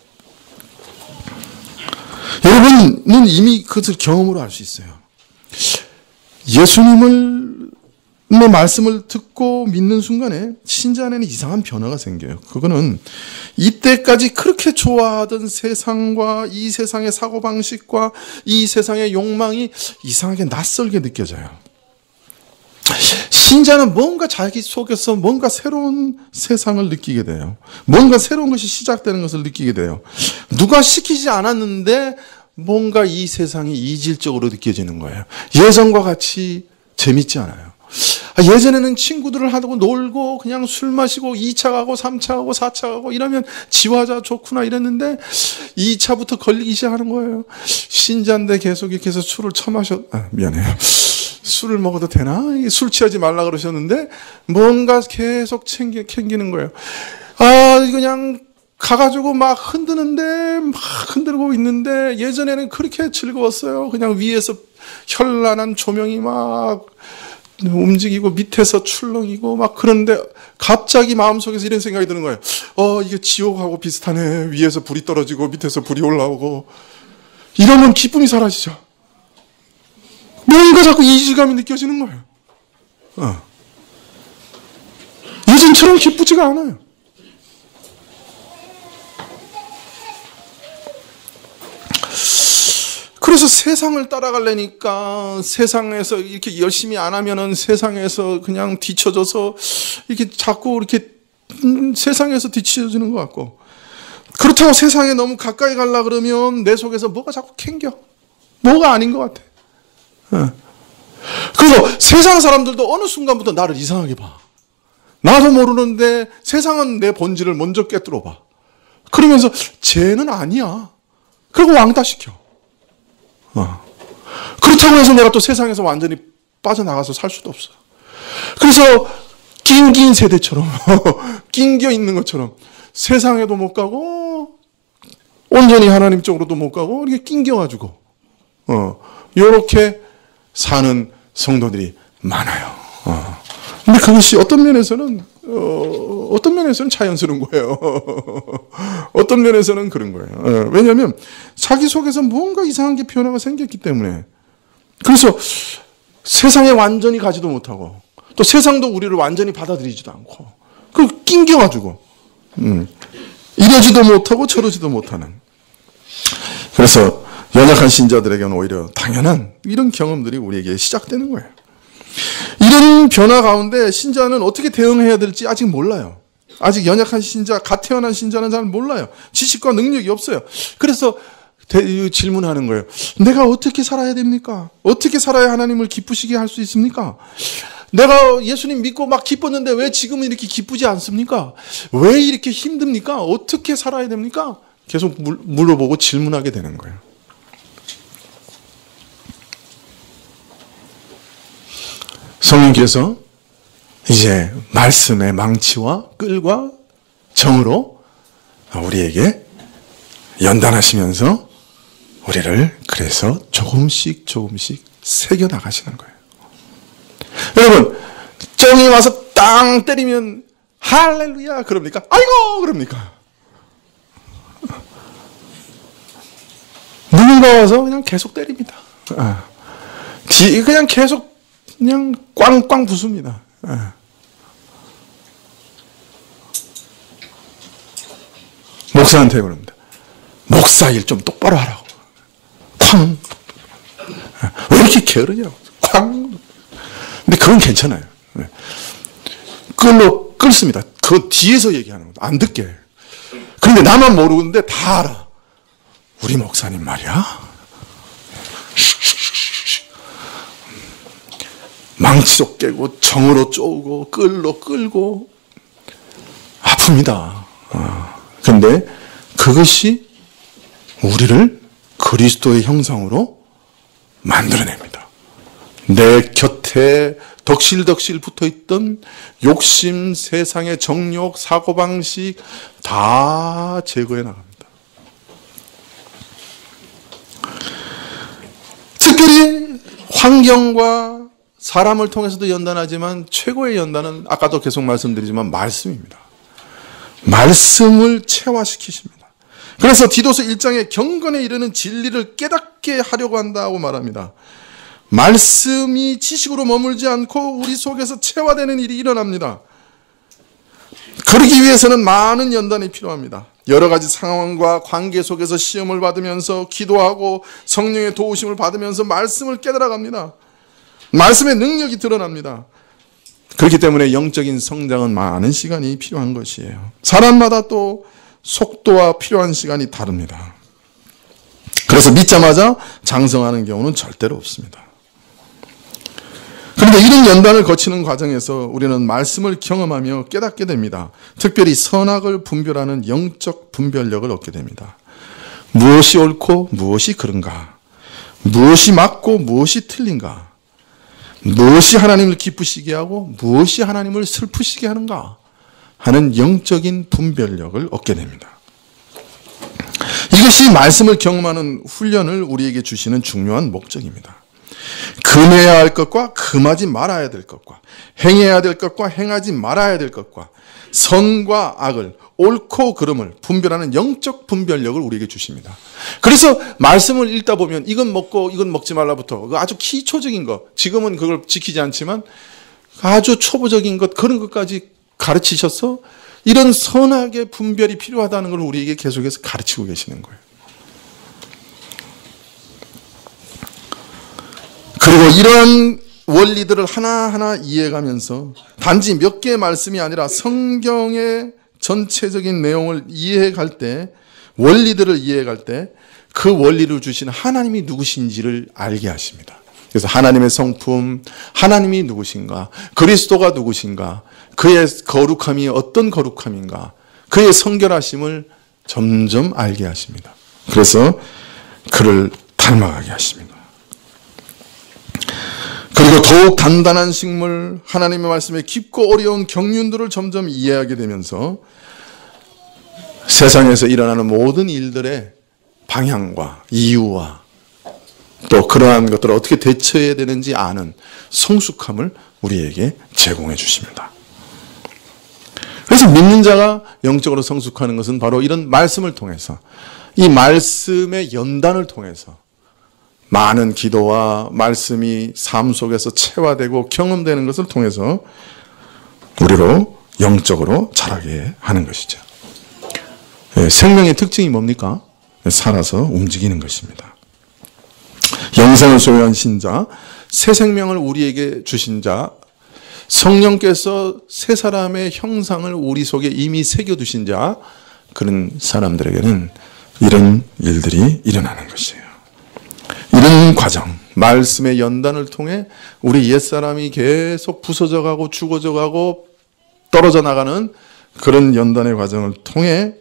여러분은 이미 그것을 경험으로 알 수 있어요. 예수님의 말씀을 듣고 믿는 순간에 신자 안에는 이상한 변화가 생겨요. 그거는 이때까지 그렇게 좋아하던 세상과 이 세상의 사고방식과 이 세상의 욕망이 이상하게 낯설게 느껴져요. 신자는 뭔가 자기 속에서 뭔가 새로운 세상을 느끼게 돼요. 뭔가 새로운 것이 시작되는 것을 느끼게 돼요. 누가 시키지 않았는데 뭔가 이 세상이 이질적으로 느껴지는 거예요. 예전과 같이 재밌지 않아요. 예전에는 친구들을 하고 놀고 그냥 술 마시고 2차 가고 3차 가고 4차 가고 이러면 지화자 좋구나 이랬는데 2차부터 걸리기 시작하는 거예요. 신자인데 계속 이렇게 해서 술을 미안해요. 술을 먹어도 되나? 술 취하지 말라 그러셨는데 뭔가 계속 챙기는 거예요. 그냥 가가지고 막 흔드는데 막 흔들고 있는데 예전에는 그렇게 즐거웠어요. 그냥 위에서 현란한 조명이 막 움직이고 밑에서 출렁이고 막 그런데 갑자기 마음속에서 이런 생각이 드는 거예요. 이게 지옥하고 비슷하네. 위에서 불이 떨어지고 밑에서 불이 올라오고 이러면 기쁨이 사라지죠. 뭔가 자꾸 이질감이 느껴지는 거예요. 예전처럼 기쁘지가 않아요. 그래서 세상을 따라가려니까 세상에서 이렇게 열심히 안 하면은 세상에서 그냥 뒤쳐져서 이렇게 자꾸 이렇게 세상에서 뒤쳐지는 것 같고 그렇다고 세상에 너무 가까이 가려고 그러면 내 속에서 뭐가 자꾸 캥겨. 뭐가 아닌 것 같아. 그래서 세상 사람들도 어느 순간부터 나를 이상하게 봐. 나도 모르는데 세상은 내 본질을 먼저 깨뜨려 봐. 그러면서 쟤는 아니야. 그리고 왕따시켜. 그렇다고 해서 내가 또 세상에서 완전히 빠져나가서 살 수도 없어. 그래서 낑긴 세대처럼 낑겨 있는 것처럼 세상에도 못 가고 온전히 하나님 쪽으로도 못 가고 이렇게 낑겨가지고 이렇게 사는 성도들이 많아요. 근데 그것이 어떤 면에서는 자연스러운 거예요. 어떤 면에서는 그런 거예요. 왜냐하면 자기 속에서 뭔가 이상한 게 변화가 생겼기 때문에. 그래서 세상에 완전히 가지도 못하고 또 세상도 우리를 완전히 받아들이지도 않고 그 낑겨가지고 이러지도 못하고 저러지도 못하는. 그래서 연약한 신자들에게는 오히려 당연한 이런 경험들이 우리에게 시작되는 거예요. 이런 변화 가운데 신자는 어떻게 대응해야 될지 아직 몰라요. 아직 연약한 신자, 갓 태어난 신자는 잘 몰라요. 지식과 능력이 없어요. 그래서 질문하는 거예요. 내가 어떻게 살아야 됩니까? 어떻게 살아야 하나님을 기쁘시게 할 수 있습니까? 내가 예수님 믿고 막 기뻤는데 왜 지금은 이렇게 기쁘지 않습니까? 왜 이렇게 힘듭니까? 어떻게 살아야 됩니까? 계속 물어보고 질문하게 되는 거예요. 성령께서 이제 말씀의 망치와 끌과 정으로 우리에게 연단하시면서 우리를 그래서 조금씩 새겨 나가시는 거예요. 여러분, 정이 와서 땅 때리면 할렐루야 그럽니까? 아이고 그럽니까? 누군가 와서 그냥 계속 때립니다. 그냥 계속 그냥 꽝꽝 부숩니다. 목사한테 그럽니다. 목사 일 좀 똑바로 하라고. 쾅. 왜 이렇게 게으르냐고. 쾅. 근데 그건 괜찮아요. 끌로 끌습니다. 그 뒤에서 얘기하는 거다. 안 듣게. 그런데 나만 모르는데 다 알아. 우리 목사님 말이야. 망치로 깨고 정으로 쪼고 끌로 끌고 아픕니다. 그런데 그것이 우리를 그리스도의 형상으로 만들어냅니다. 내 곁에 덕실덕실 붙어있던 욕심, 세상의 정욕, 사고방식 다 제거해 나갑니다. 특별히 환경과 사람을 통해서도 연단하지만 최고의 연단은 아까도 계속 말씀드리지만 말씀입니다. 말씀을 체화시키십니다. 그래서 디도서 1장에 경건에 이르는 진리를 깨닫게 하려고 한다고 말합니다. 말씀이 지식으로 머물지 않고 우리 속에서 체화되는 일이 일어납니다. 그러기 위해서는 많은 연단이 필요합니다. 여러 가지 상황과 관계 속에서 시험을 받으면서 기도하고 성령의 도우심을 받으면서 말씀을 깨달아갑니다. 말씀의 능력이 드러납니다. 그렇기 때문에 영적인 성장은 많은 시간이 필요한 것이에요. 사람마다 또 속도와 필요한 시간이 다릅니다. 그래서 믿자마자 장성하는 경우는 절대로 없습니다. 그런데 이런 연단을 거치는 과정에서 우리는 말씀을 경험하며 깨닫게 됩니다. 특별히 선악을 분별하는 영적 분별력을 얻게 됩니다. 무엇이 옳고 무엇이 그른가? 무엇이 맞고 무엇이 틀린가? 무엇이 하나님을 기쁘시게 하고 무엇이 하나님을 슬프시게 하는가 하는 영적인 분별력을 얻게 됩니다. 이것이 말씀을 경험하는 훈련을 우리에게 주시는 중요한 목적입니다. 금해야 할 것과 금하지 말아야 될 것과 행해야 될 것과 행하지 말아야 될 것과 선과 악을 옳고 그름을 분별하는 영적 분별력을 우리에게 주십니다. 그래서 말씀을 읽다 보면 이건 먹고 이건 먹지 말라부터 아주 기초적인 것, 지금은 그걸 지키지 않지만 아주 초보적인 것, 그런 것까지 가르치셔서 이런 선악의 분별이 필요하다는 걸 우리에게 계속해서 가르치고 계시는 거예요. 그리고 이런 원리들을 하나하나 이해해가면서 단지 몇 개의 말씀이 아니라 성경의 전체적인 내용을 이해해갈 때, 원리들을 이해해갈 때 그 원리를 주신 하나님이 누구신지를 알게 하십니다. 그래서 하나님의 성품, 하나님이 누구신가, 그리스도가 누구신가, 그의 거룩함이 어떤 거룩함인가, 그의 성결하심을 점점 알게 하십니다. 그래서 그를 닮아가게 하십니다. 그리고 더욱 단단한 식물, 하나님의 말씀에 깊고 어려운 경륜들을 점점 이해하게 되면서 세상에서 일어나는 모든 일들의 방향과 이유와 또 그러한 것들을 어떻게 대처해야 되는지 아는 성숙함을 우리에게 제공해 주십니다. 그래서 믿는 자가 영적으로 성숙하는 것은 바로 이런 말씀을 통해서, 이 말씀의 연단을 통해서 많은 기도와 말씀이 삶 속에서 체화되고 경험되는 것을 통해서 우리로 영적으로 자라게 하는 것이죠. 생명의 특징이 뭡니까? 살아서 움직이는 것입니다. 영생을 소유한 신자, 새 생명을 우리에게 주신 자, 성령께서 새 사람의 형상을 우리 속에 이미 새겨두신 자, 그런 사람들에게는 이런 일들이 일어나는 것이에요. 이런 과정, 말씀의 연단을 통해 우리 옛사람이 계속 부서져 가고 죽어져 가고 떨어져 나가는 그런 연단의 과정을 통해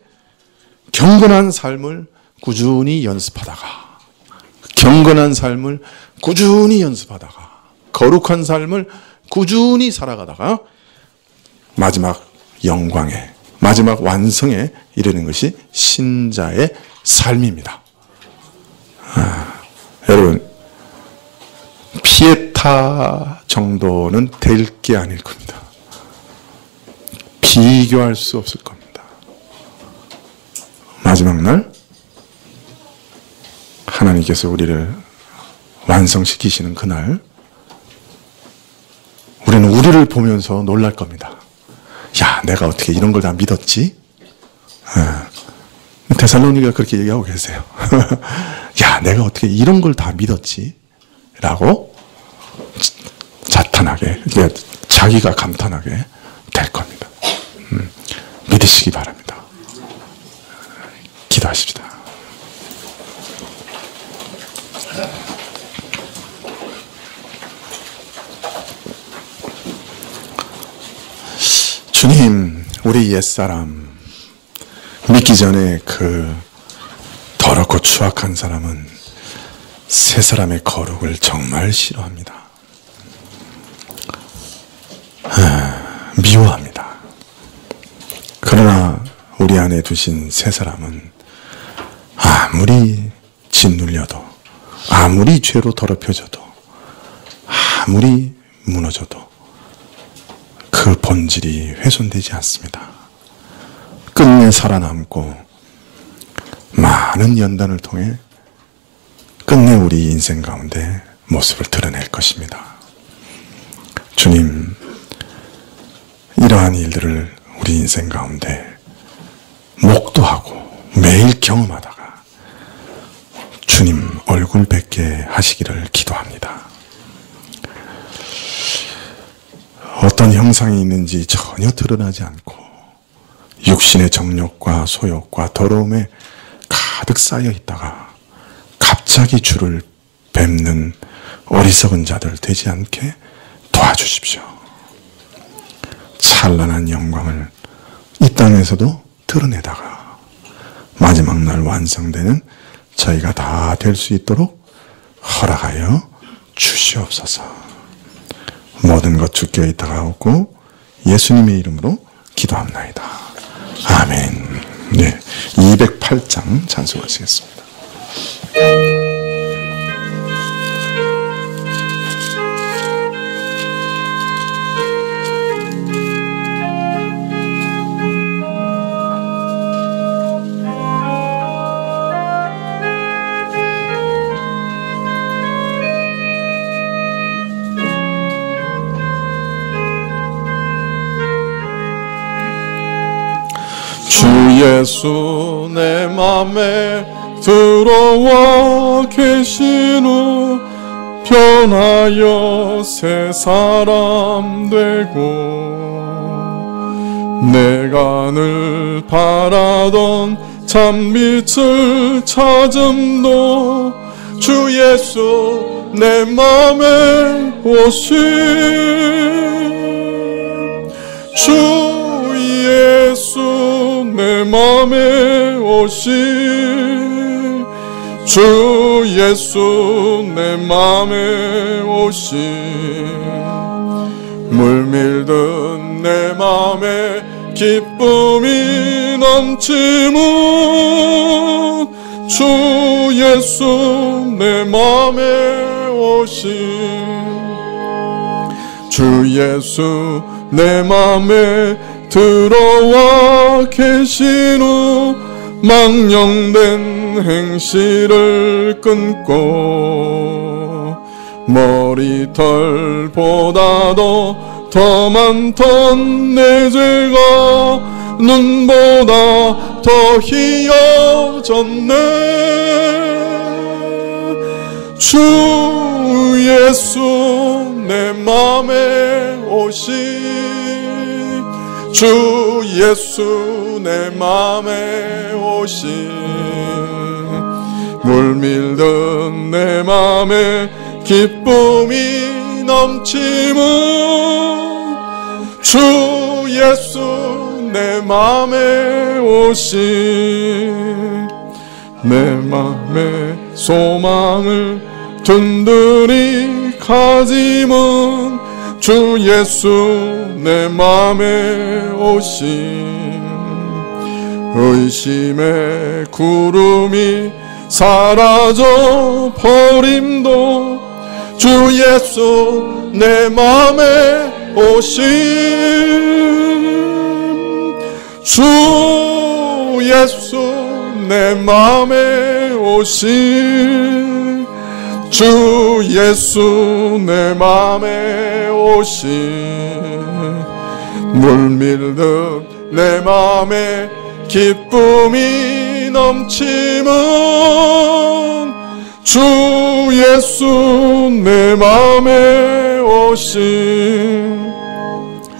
경건한 삶을 꾸준히 연습하다가, 경건한 삶을 꾸준히 연습하다가, 거룩한 삶을 꾸준히 살아가다가 마지막 영광에, 마지막 완성에 이르는 것이 신자의 삶입니다. 여러분, 피에타 정도는 될 게 아닐 겁니다. 비교할 수 없을 겁니다. 마지막 날 하나님께서 우리를 완성시키시는 그날, 우리를 보면서 놀랄 겁니다. 야, 내가 어떻게 이런 걸 다 믿었지? 데살로니가 그렇게 얘기하고 계세요. 야, 내가 어떻게 이런 걸 다 믿었지? 라고 자탄하게, 자기가 감탄하게 될 겁니다. 믿으시기 바랍니다. 기도하십시다. 주님, 우리 옛사람, 믿기 전에 그 더럽고 추악한 사람은 새 사람의 거룩을 정말 싫어합니다. 미워합니다. 그러나 우리 안에 두신 새 사람은 아무리 짓눌려도, 아무리 죄로 더럽혀져도, 아무리 무너져도 그 본질이 훼손되지 않습니다. 끝내 살아남고 많은 연단을 통해 끝내 우리 인생 가운데 모습을 드러낼 것입니다. 주님, 이러한 일들을 우리 인생 가운데 목도하고 매일 경험하다가 주님 얼굴 뵙게 하시기를 기도합니다. 어떤 형상이 있는지 전혀 드러나지 않고 육신의 정욕과 소욕과 더러움에 가득 쌓여 있다가 갑자기 주를 뵙는 어리석은 자들 되지 않게 도와주십시오. 찬란한 영광을 이 땅에서도 드러내다가 마지막 날 완성되는 저희가 다 될 수 있도록 허락하여 주시옵소서. 모든 것 주께 의탁하옵고 예수님의 이름으로 기도합나이다. 아멘. 네, 208장 찬송하시겠습니다. 주 예수 내 맘에 들어와 계신 후 변하여 새 사람 되고 내가 늘 바라던 참빛을 찾음도 주 예수 내 맘에 오신 주 예수 내 맘에 오신 주 예수 내 맘에 오신 물밀듯 내 맘에 기쁨이 넘치는 주 예수 내 맘에 오신 주 예수 내 맘에 들어와 계신 후 망령된 행실을 끊고 머리털보다도 더 많던 내 죄가 눈보다 더 희어졌네 주 예수 내 맘에 오신 주 예수 내 맘에 오신 물밀듯 내 맘에 기쁨이 넘치는 주 예수 내 맘에 오신 내 맘에 소망을 든든히 가짐은 주 예수 내 맘에 오신 의심의 구름이 사라져 버림도 주 예수 내 맘에 오신 주 예수 내 맘에 오신 주 예수 내 맘에 오신 물밀듯 내 맘에 기쁨이 넘치면 주 예수 내 맘에 오신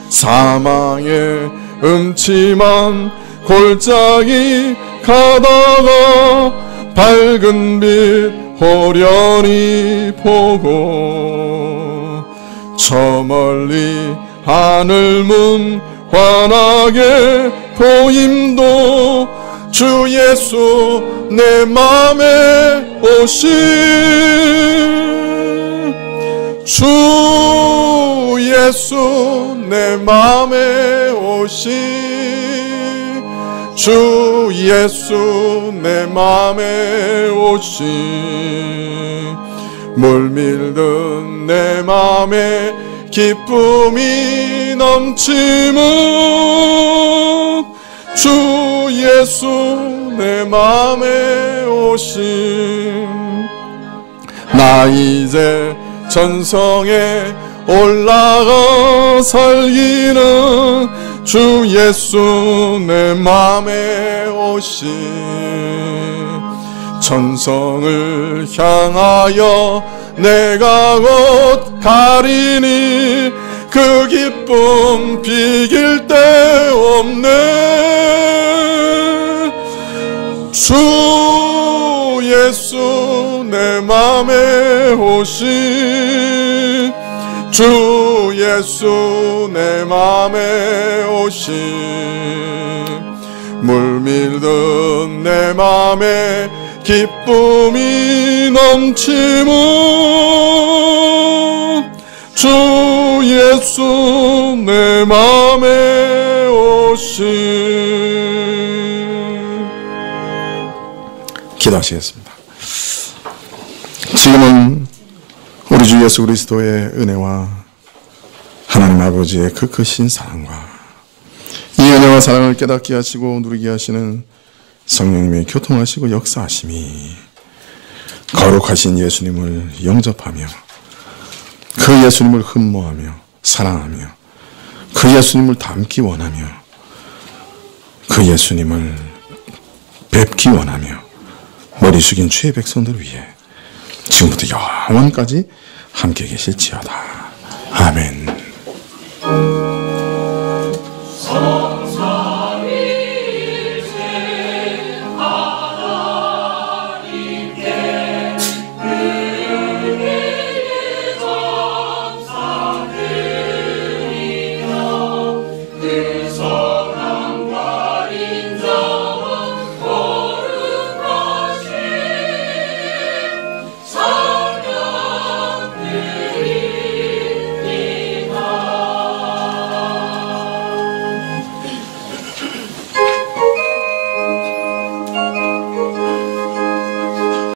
사망의 음침한 골짜기 가다가 밝은 빛 호련히 보고 저 멀리 하늘문 환하게 보임도 주 예수 내 맘에 오신 주 예수 내 맘에 오신 주 예수 내 맘에 오신 물밀듯 내 맘에 기쁨이 넘치면 주 예수 내 맘에 오신 나 이제 전성에 올라가 살기는 주 예수 내 맘에 오신 전성을 향하여 내가 곧 가리니 그 기쁨 비길 데 없네 주 예수 내 맘에 오신 주 예수 내 맘에 오신 물밀듯 내 맘에 기쁨이 넘치면 주 예수 내 맘에 오신 기도하시겠습니다. 지금은 우리 주 예수 그리스도의 은혜와 하나님 아버지의 그 크신 사랑과 이 은혜와 사랑을 깨닫게 하시고 누리게 하시는 성령님의 교통하시고 역사하심이 거룩하신 예수님을 영접하며 그 예수님을 흠모하며 사랑하며 그 예수님을 닮기 원하며 그 예수님을 뵙기 원하며 머리 숙인 주의 백성들 위해 지금부터 영원까지 함께 계실지어다. 아멘.